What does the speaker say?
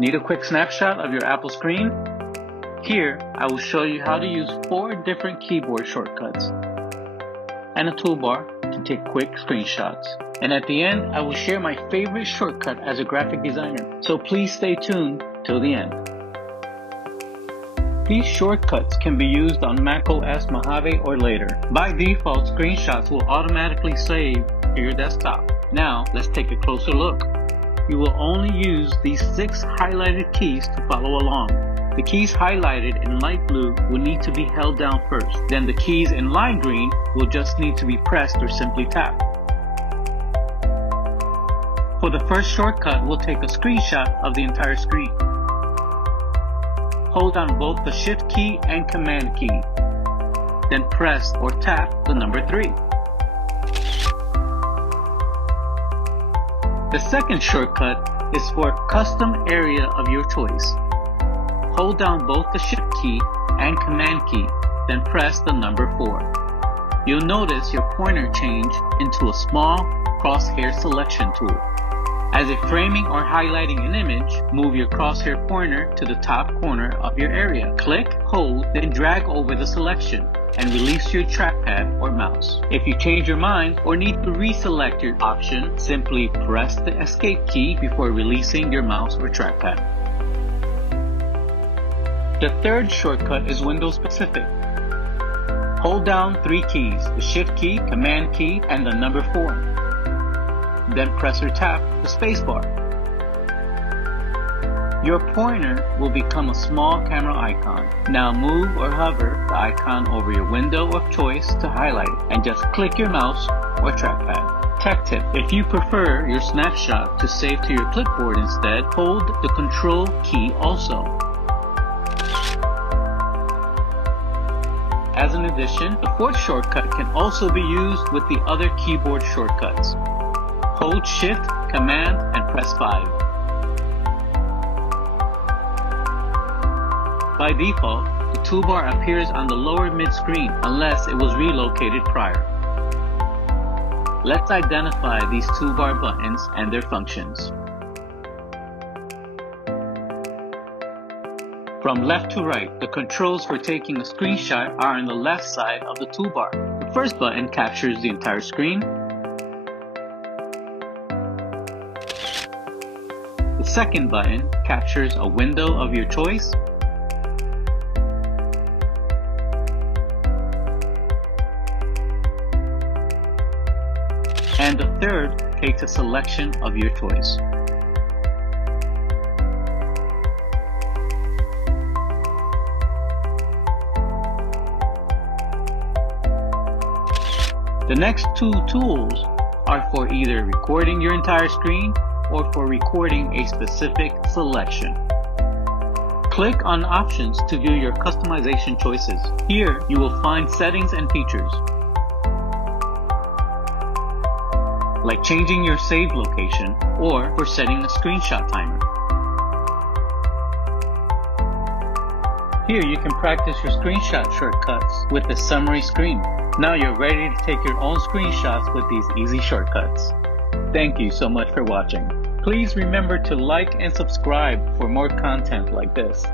Need a quick snapshot of your Apple screen? Here, I will show you how to use 4 different keyboard shortcuts and a toolbar to take quick screenshots. And at the end, I will share my favorite shortcut as a graphic designer, so please stay tuned till the end. These shortcuts can be used on macOS Mojave or later. By default, screenshots will automatically save to your desktop. Now, let's take a closer look. You will only use these 6 highlighted keys to follow along. The keys highlighted in light blue will need to be held down first. Then the keys in lime green will just need to be pressed or simply tapped. For the first shortcut, we'll take a screenshot of the entire screen. Hold down both the Shift key and Command key. Then press or tap the number 3. The second shortcut is for a custom area of your choice. Hold down both the Shift key and Command key, then press the number 4. You'll notice your pointer change into a small crosshair selection tool. As if framing or highlighting an image, move your crosshair pointer to the top corner of your area. Click, hold, then drag over the selection and release your trackpad or mouse. If you change your mind or need to reselect your option, simply press the Escape key before releasing your mouse or trackpad. The third shortcut is window specific. Hold down 3 keys, the Shift key, Command key, and the number 4. Then press or tap the spacebar. Your pointer will become a small camera icon. Now move or hover the icon over your window of choice to highlight it, and just click your mouse or trackpad. Tech tip: if you prefer your snapshot to save to your clipboard instead, hold the Control key also. As an addition, the fourth shortcut can also be used with the other keyboard shortcuts. Hold Shift, Command, and press 5. By default, the toolbar appears on the lower mid-screen unless it was relocated prior. Let's identify these toolbar buttons and their functions. From left to right, the controls for taking a screenshot are on the left side of the toolbar. The first button captures the entire screen. The second button captures a window of your choice. And the third takes a selection of your choice. The next 2 tools are for either recording your entire screen or for recording a specific selection. Click on Options to view your customization choices. Here, you will find settings and features, like changing your save location or for setting a screenshot timer. Here, you can practice your screenshot shortcuts with the summary screen. Now you're ready to take your own screenshots with these easy shortcuts. Thank you so much for watching. Please remember to like and subscribe for more content like this.